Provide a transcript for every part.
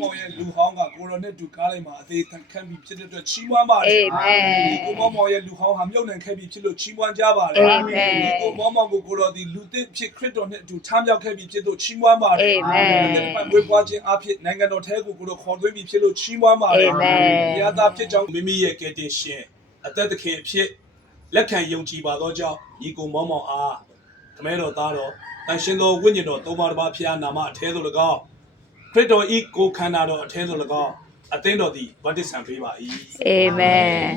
မောင်ရဲ့လူဟောင်းကကိုရောနဲ့တူကားလိုက်မှာအသေးခံပြီးဖြစ်တဲ့အတွက်ချီးမွမ်းပါတယ် Amen. ကိုမောင်ရဲ့လူဟောင်းဟာမြုပ်နှံခဲ့ပြီးဖြစ်လို့ချီးမွမ်းကြပါတယ် Amen. ကိုမောင်ကိုရောဒီလူသစ်ဖြစ်ခရစ်တော်နဲ့အတူထမ်းမြောက်ခဲ့ပြီးဖြစ်လို့ချီးမွမ်းပါတယ် Amen. ဝေပွားခြင်းအဖြစ်နိုင်ငံတော်ထဲကိုရောခေါ်သွင်းပြီးဖြစ်လို့ချီးမွမ်းပါတယ် Amen. ဘုရားသားဖြစ်ကြောင်းမိမိရဲ့ကယ်တင်ရှင်အသက်သခင်အဖြစ်လက်ခံယုံကြည်ပါသောကြောင့်ညီကိုမောင်အားခမဲတော်သားတော်တန်ရှင်သောဝိညာဉ်တော်သုံးပါးတစ်ပါးဖျားနာမအထဲသို့၎င်းခရစ်တော်ဤကိုခန္ဓာတော်အထဲသို့၎င်းအသင်းတော်သည်ဗတ္တိဇံပေးပါ၏ Amen.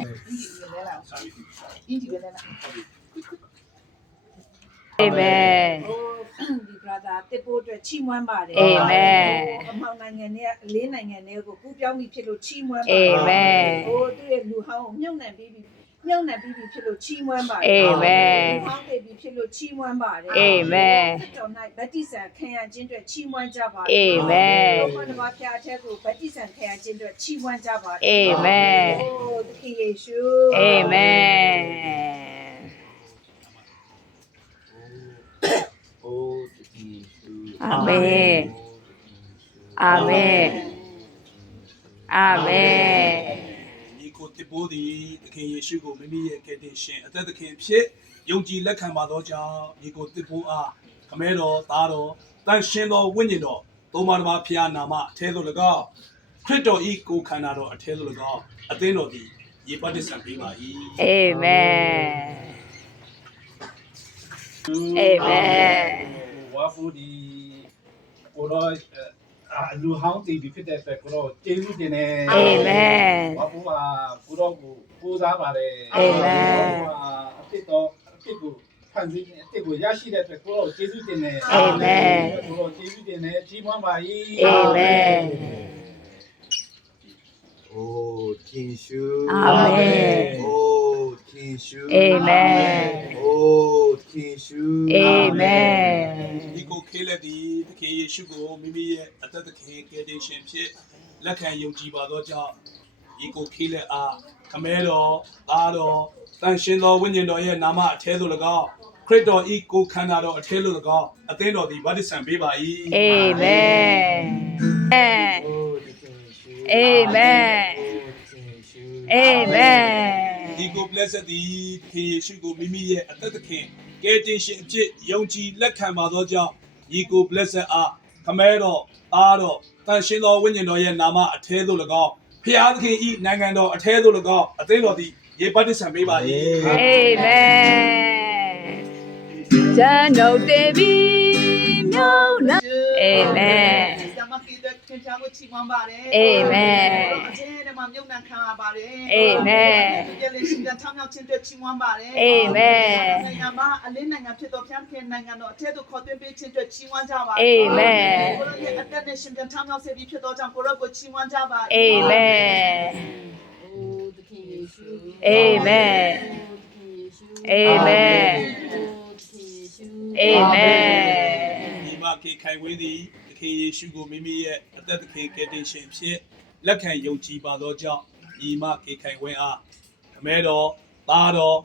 Amen. ဒီဘရာသာတစ်ဖို့အတွက်ချီးမွမ်းပါတယ် Amen. အမောင်နိုင်ငံနဲ့လေးနိုင်ငံတွေကိုကူးပြောင်းပြီးဖြစ်လို့ချီးမွမ်းပါ Amen. ဟိုသူ့ရဲ့လူဟောင်းကိုမြုပ်နှံပြီးဖြစ်လို့ချီးမွမ်းပါတယ် Amen. လူဟောင်းတွေပြီးဖြစ်လို့ချီးမွမ်းပါတယ် Amen. တော်၌ဗတ္တိဇံခံရခြင်းအတွက်ချီးမွမ်းကြပါ Amen. ဘုရားတစ်ပါးဖျားတဲ့ကိုဗတ္တိဇံခံရခြင်းအတွက်ချီးမွမ်းကြပါ Amen. ဟိုသခင်ယေရှု Amen. Amen. Amen. Amen. ညီကိုတစ်ပိုးသည်သခင်ယေရှုကိုမိမိရဲ့ကယ်တင်ရှင်အသက်သခင်ဖြစ်ယုံကြည်လက်ခံပါသောကြောင့်ညီကိုတစ်ပိုးအားခမဲတော်သားတော်တန်ရှင်တော်ဝိညာဉ်တော်သုံးပါးတစ်ပါးဖျားနာမအထဲသို့၎င်းခရစ်တော်ဤကိုခန္ဓာတော်အထဲသို့၎င်းအသင်းတော်သည်ယေဗတ္တိဇံပေးပါ၏ Amen. Amen. ဝါဖူဒီကိုတော့လူဟောင်းတီးပြီးဖြစ်တဲ့အတွက်ကိုတော့ကျေးဇူးတင်တယ် Amen. ဝါဖူကကိုတော့ကိုစားပါတယ် Amen. အစ်ကိုဖန်ဆင်းအစ်ကိုရရှိတဲ့အတွက်ကိုတော့ကျေးဇူးတင်တယ် Amen. ကိုတော့ကျေးဇူးတင်တယ်ကြီးမွမ်းပါ၏ Amen. 哦，天主。 Amen. 哦，天主。 Amen. 哦，天主。 Amen. ဒီကိုခေးလက်သည်သခင်ယေရှုကိုမိမိရဲ့အသက်သခင်ကယ်တင်ရှင်ဖြစ်လက်ခံယုံကြည်ပါသောကြောင့်ဒီကိုခေးလက်အားခမဲတော်သားတော်တန်ရှင်တော်ဝိညာဉ်တော်ရဲ့နာမအထဲသို့၎င်းခရစ်တော်ဤကိုခန္ဓာတော်အထဲသို့၎င်းအသင်းတော်သည်ဗတ္တိဇံပေးပါ၏ Amen. Amen. Amen. ဒီကို blessed သည်သခင်ယေရှုကိုမိမိရဲ့အသက်သခင်ကယ်တင်ရှင်အဖြစ်ယုံကြည်လက်ခံပါသောကြောင့်ဒီကို blessed အားခမဲတော်သားတော်တန်ရှင်တော်ဝိညာဉ်တော်ရဲ့နာမအထဲသို့၎င်းဖျားသခင်ဤနိုင်ငံတော်အထဲသို့၎င်းအသင်းတော်သည်ယေဗတ္တိဇံပေးပါ၏ Amen. Jano Devi Myona. Amen. ကျမကိတဲ့ခင်ဗျားကိုချီးမွမ်းပါတယ် Amen. အချင်းနဲ့မှမြုပ်နှံခံရပါတယ် Amen. ဒီလေးရှင်ပြန်ချမ်းမြောက်ခြင်းအတွက်ချီးမွမ်းပါတယ် Amen. နိုင်ငံမှာအလင်းနိုင်ငံဖြစ်တော်ဖျားခင်နိုင်ငံတော်အထက်သို့ခေါ်သွင်းပေးခြင်းအတွက်ချီးမွမ်းကြပါ Amen. ကိုရောရဲ့အသက်နဲ့ရှင်ပြန်ချမ်းမြောက်စေပြီးဖြစ်တော်ကြောင့်ကိုရောကိုချီးမွမ်းကြပါ Amen. Amen. Amen. Amen. ဒီမှာခေခိုင်ဝင်းသည်သခင်ယေရှုကိုမိမိရဲ့အသက်သခင်ကယ်တင်ရှင်ဖြစ်လက်ခံယုံကြည်ပါသောကြောင့်ဒီမှာခေခိုင်ဝင်းအားခမဲတော်သားတော်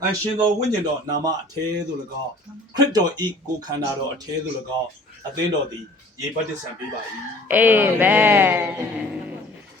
တန်ရှင်တော်ဝိညာဉ်တော်နာမအထဲသို့၎င်းခရစ်တော်ဤကိုခန္ဓာတော်အထဲသို့၎င်းအသင်းတော်သည်ယေဗတ္တိဇံပေးပါ၏ Amen.